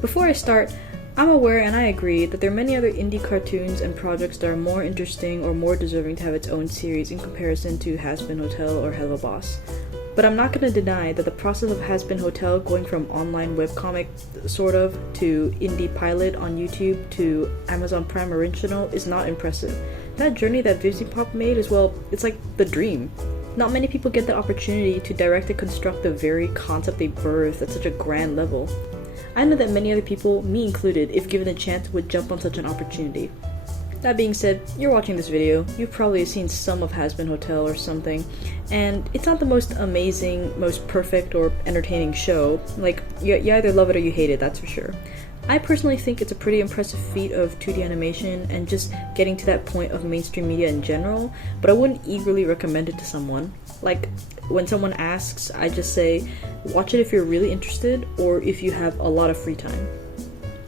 Before I start, I'm aware and I agree that there are many other indie cartoons and projects that are more interesting or more deserving to have its own series in comparison to Hazbin Hotel or Hello Boss. But I'm not going to deny that the process of Hazbin Hotel going from online webcomic, sort of, to indie pilot on YouTube to Amazon Prime original is not impressive. That journey that Pop made is, well, it's like the dream. Not many people get the opportunity to direct and construct the very concept they birthed at such a grand level. I know that many other people, me included, if given a chance, would jump on such an opportunity. That being said, you're watching this video, you've probably seen some of Hazbin Hotel or something, and it's not the most amazing, most perfect, or entertaining show. Like, you either love it or you hate it, that's for sure. I personally think it's a pretty impressive feat of 2D animation and just getting to that point of mainstream media in general, but I wouldn't eagerly recommend it to someone. Like, when someone asks, I just say, watch it if you're really interested or if you have a lot of free time.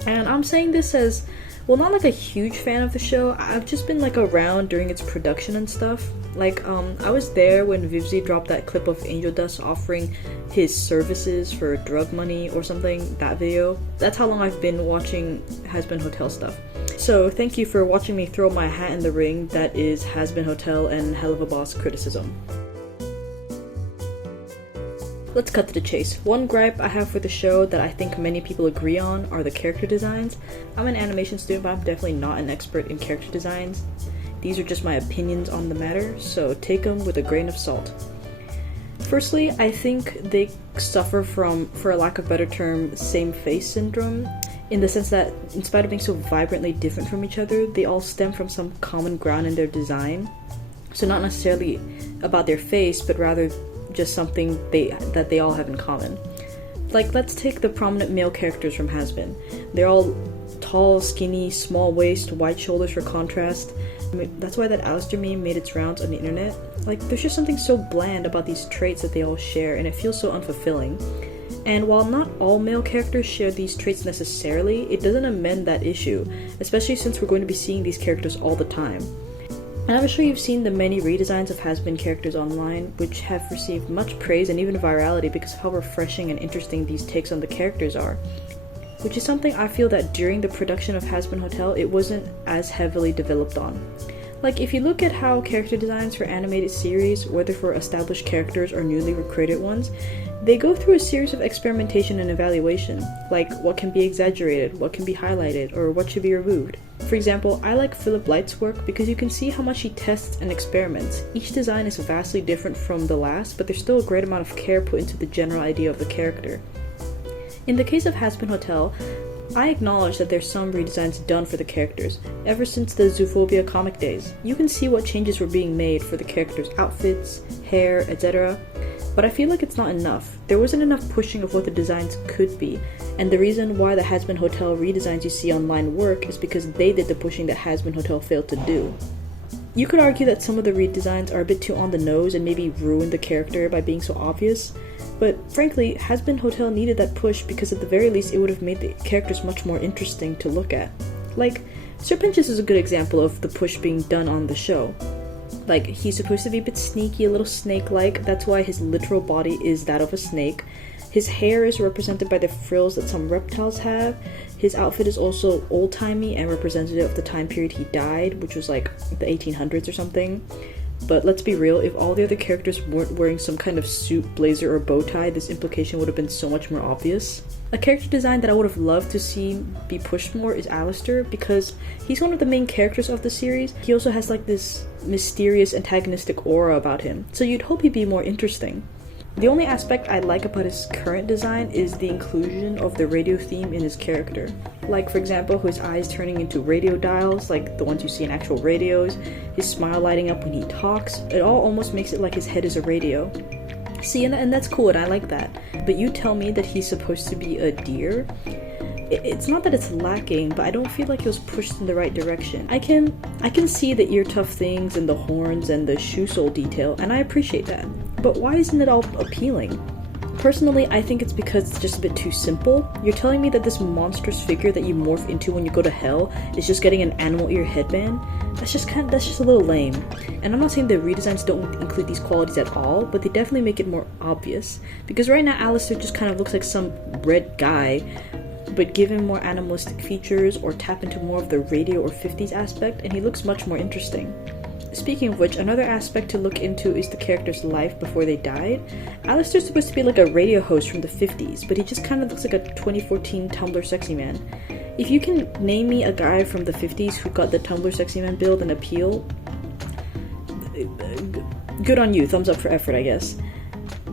And I'm saying this as, well, not like a huge fan of the show. I've just been like around during its production and stuff. Like, I was there when Vivzy dropped that clip of Angel Dust offering his services for drug money or something, that video. That's how long I've been watching Hazbin Hotel stuff. So thank you for watching me throw my hat in the ring that is Hazbin Hotel and Hell of a Boss criticism. Let's cut to the chase. One gripe I have for the show that I think many people agree on are the character designs. I'm an animation student, but I'm definitely not an expert in character designs. These are just my opinions on the matter, so take them with a grain of salt. Firstly, I think they suffer from, for a lack of a better term, same face syndrome, in the sense that in spite of being so vibrantly different from each other, they all stem from some common ground in their design. So not necessarily about their face, but rather just something that they all have in common. Like, let's take the prominent male characters from Hazbin. They're all tall, skinny, small waist, wide shoulders for contrast. I mean, that's why that Alistair meme made its rounds on the internet. Like, there's just something so bland about these traits that they all share, and it feels so unfulfilling. And while not all male characters share these traits necessarily, it doesn't amend that issue, especially since we're going to be seeing these characters all the time. And I'm sure you've seen the many redesigns of Hazbin characters online, which have received much praise and even virality because of how refreshing and interesting these takes on the characters are. Which is something I feel that during the production of Hazbin Hotel, it wasn't as heavily developed on. Like, if you look at how character designs for animated series, whether for established characters or newly recreated ones, they go through a series of experimentation and evaluation, like what can be exaggerated, what can be highlighted, or what should be removed. For example, I like Philip Light's work because you can see how much he tests and experiments. Each design is vastly different from the last, but there's still a great amount of care put into the general idea of the character. In the case of Hazbin Hotel, I acknowledge that there's some redesigns done for the characters, ever since the Zoophobia comic days. You can see what changes were being made for the characters' outfits, hair, etc. But I feel like it's not enough. There wasn't enough pushing of what the designs could be, and the reason why the Hazbin Hotel redesigns you see online work is because they did the pushing that Hazbin Hotel failed to do. You could argue that some of the redesigns are a bit too on the nose and maybe ruin the character by being so obvious, but frankly, Hazbin Hotel needed that push because at the very least it would have made the characters much more interesting to look at. Like, Serpentious is a good example of the push being done on the show. Like, he's supposed to be a bit sneaky, a little snake-like, that's why his literal body is that of a snake. His hair is represented by the frills that some reptiles have. His outfit is also old-timey and representative of the time period he died, which was like the 1800s or something. But let's be real, if all the other characters weren't wearing some kind of suit, blazer, or bow tie, this implication would have been so much more obvious. A character design that I would have loved to see be pushed more is Alistair, because he's one of the main characters of the series. He also has like this mysterious antagonistic aura about him, so you'd hope he'd be more interesting. The only aspect I like about his current design is the inclusion of the radio theme in his character. Like, for example, his eyes turning into radio dials, like the ones you see in actual radios, his smile lighting up when he talks. It all almost makes it like his head is a radio. See, and that's cool, and I like that. But you tell me that he's supposed to be a deer? It's not that it's lacking, but I don't feel like it was pushed in the right direction. I can see the ear tuft things and the horns and the shoe sole detail, and I appreciate that. But why isn't it all appealing? Personally, I think it's because it's just a bit too simple. You're telling me that this monstrous figure that you morph into when you go to hell is just getting an animal ear headband? That's just a little lame. And I'm not saying the redesigns don't include these qualities at all, but they definitely make it more obvious. Because right now Alistair just kind of looks like some red guy but give him more animalistic features or tap into more of the radio or 50s aspect, and he looks much more interesting. Speaking of which, another aspect to look into is the character's life before they died. Alistair's supposed to be like a radio host from the 50s, but he just kind of looks like a 2014 Tumblr sexy man. If you can name me a guy from the 50s who got the Tumblr sexy man build and appeal, good on you, thumbs up for effort, I guess.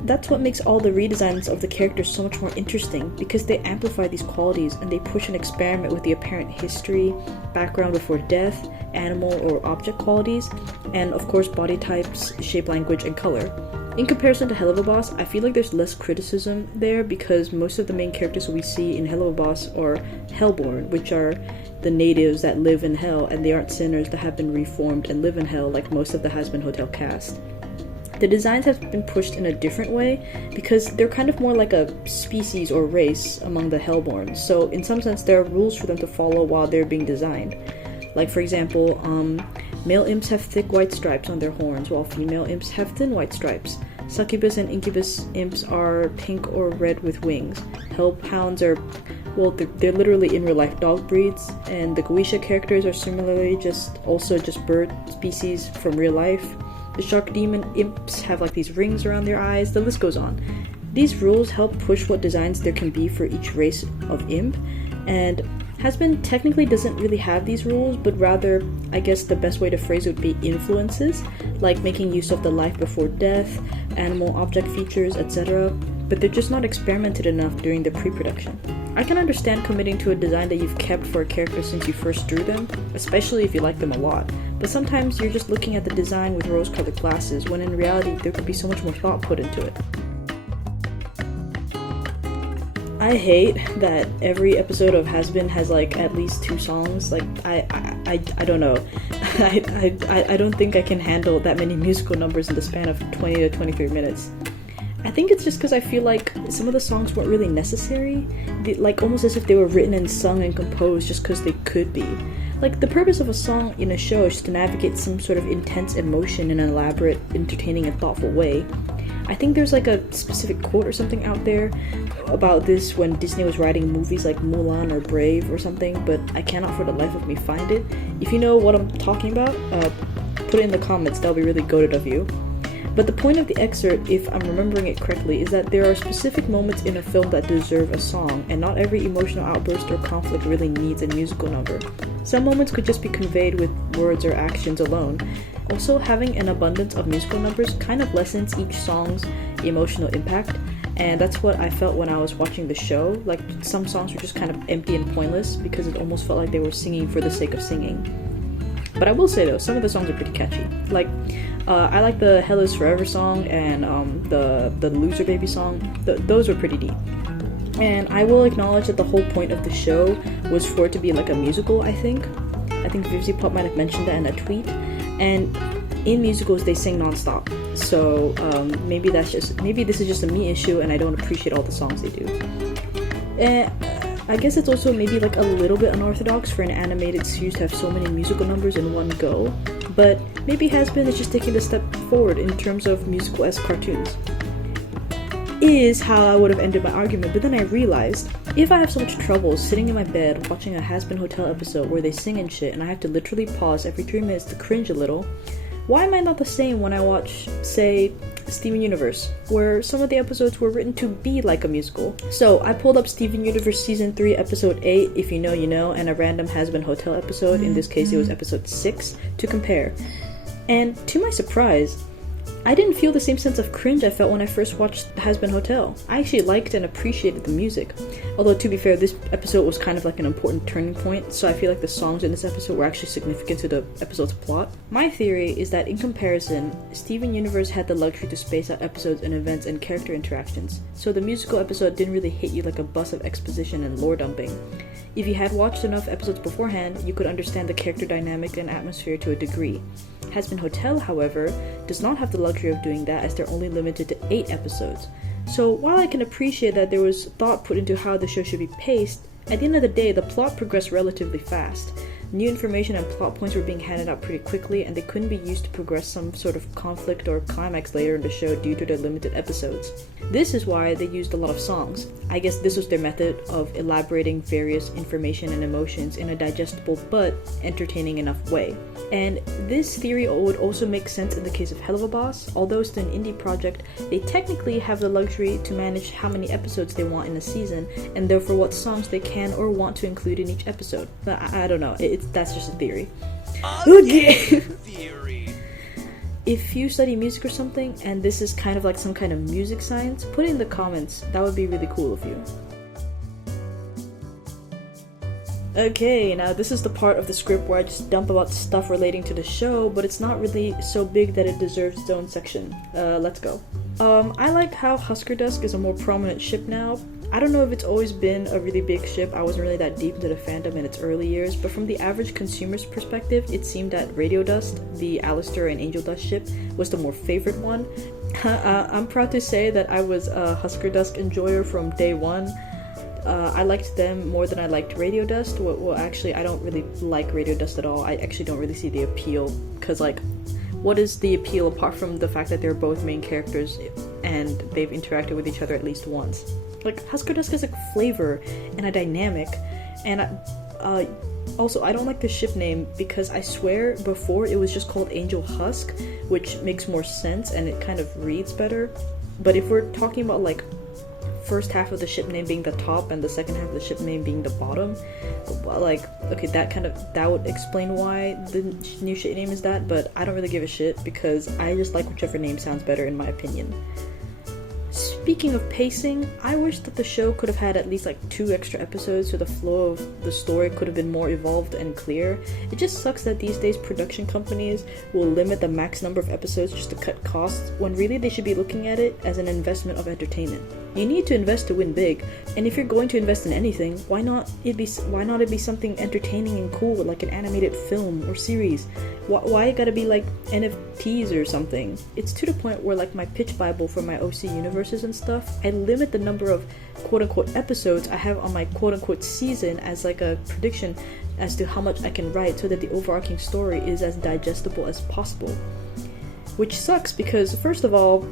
That's what makes all the redesigns of the characters so much more interesting, because they amplify these qualities and they push an experiment with the apparent history, background before death, animal or object qualities, and of course body types, shape, language, and color. In comparison to Hell of a Boss, I feel like there's less criticism there because most of the main characters we see in Hell of a Boss are Hellborn, which are the natives that live in hell, and they aren't sinners that have been reformed and live in hell like most of the Hazbin Hotel cast. The designs have been pushed in a different way because they're kind of more like a species or race among the Hellborn, so in some sense there are rules for them to follow while they're being designed. Like for example, male imps have thick white stripes on their horns, while female imps have thin white stripes. Succubus and incubus imps are pink or red with wings. Hellhounds are, well, they're literally in real life dog breeds, and the Goetia characters are similarly just bird species from real life. The shark demon imps have like these rings around their eyes, the list goes on. These rules help push what designs there can be for each race of imp, and Hazbin technically doesn't really have these rules, but rather, I guess the best way to phrase it would be influences, like making use of the life before death, animal object features, etc., but they're just not experimented enough during the pre-production. I can understand committing to a design that you've kept for a character since you first drew them, especially if you like them a lot, but sometimes you're just looking at the design with rose-colored glasses, when in reality there could be so much more thought put into it. I hate that every episode of Hazbin has like at least 2 songs. Like I don't know. I don't think I can handle that many musical numbers in the span of 20 to 23 minutes. I think it's just because I feel like some of the songs weren't really necessary, like almost as if they were written and sung and composed just because they could be. Like, the purpose of a song in a show is to navigate some sort of intense emotion in an elaborate, entertaining, and thoughtful way. I think there's like a specific quote or something out there about this when Disney was writing movies like Mulan or Brave or something, but I cannot for the life of me find it. If you know what I'm talking about, put it in the comments, that'll be really goated of you. But the point of the excerpt, if I'm remembering it correctly, is that there are specific moments in a film that deserve a song, and not every emotional outburst or conflict really needs a musical number. Some moments could just be conveyed with words or actions alone. Also, having an abundance of musical numbers kind of lessens each song's emotional impact, and that's what I felt when I was watching the show. Like, some songs were just kind of empty and pointless because it almost felt like they were singing for the sake of singing. But I will say though, some of the songs are pretty catchy. Like, I like the Hell is Forever song and the Loser Baby song. Those were pretty deep. And I will acknowledge that the whole point of the show was for it to be like a musical, I think. I think Vivzy Pop might have mentioned that in a tweet. And in musicals, they sing non-stop. So maybe this is just a me issue and I don't appreciate all the songs they do. And I guess it's also maybe like a little bit unorthodox for an animated series to have so many musical numbers in one go, but maybe Hazbin is just taking the step forward in terms of musical-esque cartoons. Is how I would have ended my argument, but then I realized, if I have so much trouble sitting in my bed watching a Hazbin Hotel episode where they sing and shit and I have to literally pause every 3 minutes to cringe a little, why am I not the same when I watch, say, Steven Universe, where some of the episodes were written to be like a musical? So I pulled up Steven Universe Season 3 Episode 8, If You Know You Know, and a random Hazbin Hotel episode, in this case it was Episode 6, to compare. And to my surprise, I didn't feel the same sense of cringe I felt when I first watched Hazbin Hotel. I actually liked and appreciated the music. Although, to be fair, this episode was kind of like an important turning point, so I feel like the songs in this episode were actually significant to the episode's plot. My theory is that in comparison, Steven Universe had the luxury to space out episodes and events and character interactions, so the musical episode didn't really hit you like a bus of exposition and lore dumping. If you had watched enough episodes beforehand, you could understand the character dynamic and atmosphere to a degree. Hazbin Hotel, however, does not have the luxury of doing that, as they're only limited to 8 episodes. So while I can appreciate that there was thought put into how the show should be paced, at the end of the day, the plot progressed relatively fast. New information and plot points were being handed out pretty quickly, and they couldn't be used to progress some sort of conflict or climax later in the show due to their limited episodes. This is why they used a lot of songs. I guess this was their method of elaborating various information and emotions in a digestible but entertaining enough way. And this theory would also make sense in the case of Hell of a Boss. Although it's an indie project, they technically have the luxury to manage how many episodes they want in a season, and therefore what songs they can or want to include in each episode. I don't know, that's just a theory. Okay. Theory. If you study music or something, and this is kind of like some kind of music science, put it in the comments. That would be really cool of you. Okay, now this is the part of the script where I just dump about stuff relating to the show, but it's not really so big that it deserves its own section. Let's go. I like how Husker Dusk is a more prominent ship now. I don't know if it's always been a really big ship. I wasn't really that deep into the fandom in its early years, but from the average consumer's perspective, it seemed that Radio Dust, the Alistair and Angel Dust ship, was the more favorite one. I'm proud to say that I was a Husker Dusk enjoyer from day one. I liked them more than I liked Radio Dust. Well, actually, I don't really like Radio Dust at all. I actually don't really see the appeal, because, like, what is the appeal apart from the fact that they're both main characters and they've interacted with each other at least once? Like, Husker Dusk has, like, flavor and a dynamic, and also, I don't like the ship name because I swear before it was just called Angel Husk, which makes more sense and it kind of reads better. But if we're talking about, like, first half of the ship name being the top and the second half of the ship name being the bottom, like, okay, that would explain why the new ship name is that, but I don't really give a shit because I just like whichever name sounds better in my opinion. Speaking of pacing, I wish that the show could have had at least like 2 extra episodes so the flow of the story could have been more evolved and clear. It just sucks that these days production companies will limit the max number of episodes just to cut costs, when really they should be looking at it as an investment of entertainment. You need to invest to win big, and if you're going to invest in anything, why not it be something entertaining and cool, like an animated film or series? Why it gotta be like NFTs or something? It's to the point where, like, my pitch bible for my OC universes and stuff, I limit the number of quote-unquote episodes I have on my quote-unquote season as like a prediction as to how much I can write so that the overarching story is as digestible as possible. Which sucks because, first of all,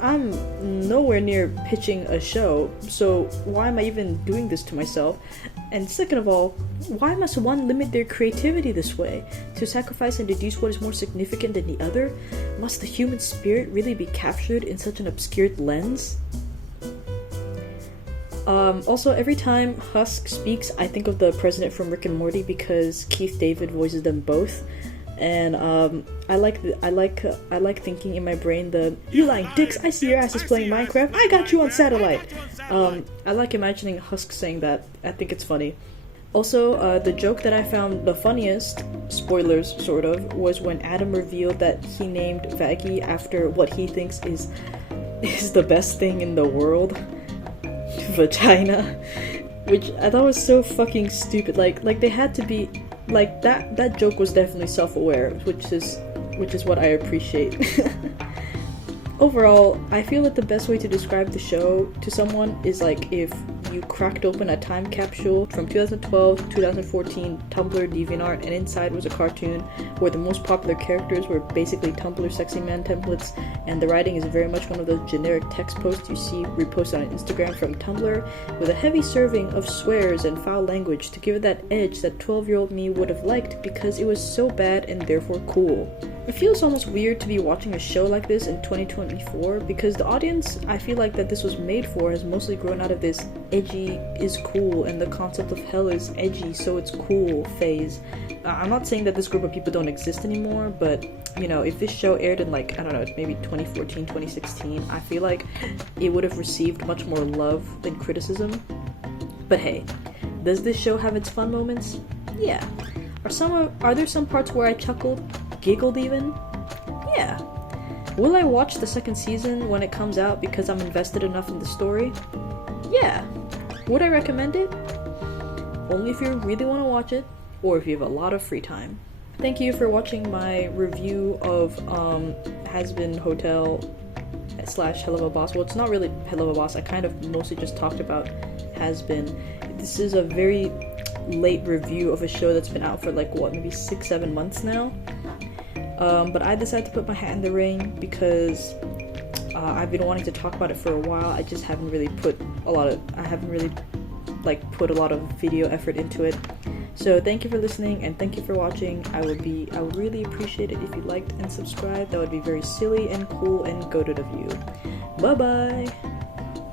I'm nowhere near pitching a show, so why am I even doing this to myself? And second of all, why must one limit their creativity this way? To sacrifice and deduce what is more significant than the other? Must the human spirit really be captured in such an obscured lens? Also, every time Husk speaks, I think of the president from Rick and Morty because Keith David voices them both. And I like thinking in my brain "You lying dicks, I see your asses playing Minecraft, I got you on satellite." I like imagining Husk saying that. I think it's funny. Also, the joke that I found the funniest, spoilers sort of, was when Adam revealed that he named Vaggie after what he thinks is the best thing in the world, vagina, which I thought was so fucking stupid. Like they had to be. Like, that joke was definitely self-aware, which is what I appreciate. Overall, I feel that the best way to describe the show to someone is like if you cracked open a time capsule from 2012 to 2014 Tumblr DeviantArt, and inside was a cartoon where the most popular characters were basically Tumblr sexy man templates, and the writing is very much one of those generic text posts you see reposted on Instagram from Tumblr, with a heavy serving of swears and foul language to give it that edge that 12-year-old me would have liked because it was so bad and therefore cool. It feels almost weird to be watching a show like this in 2024 because the audience I feel like that this was made for has mostly grown out of this edgy is cool and the concept of hell is edgy so it's cool phase. I'm not saying that this group of people don't exist anymore, but you know, if this show aired in like, I don't know, maybe 2014, 2016, I feel like it would have received much more love than criticism. But hey, does this show have its fun moments? Yeah. Are there some parts where I chuckled? Giggled even? Yeah. Will I watch the second season when it comes out because I'm invested enough in the story? Yeah. Would I recommend it? Only if you really want to watch it, or if you have a lot of free time. Thank you for watching my review of Hazbin Hotel / Hell of a Boss. Well, it's not really Hell of a Boss. I kind of mostly just talked about Hazbin. This is a very late review of a show that's been out for like what, maybe 6-7 months now. But I decided to put my hat in the ring because I've been wanting to talk about it for a while. I just haven't really put a lot of video effort into it. So thank you for listening and thank you for watching. I would really appreciate it if you liked and subscribed. That would be very silly and cool and goated of you. Bye bye.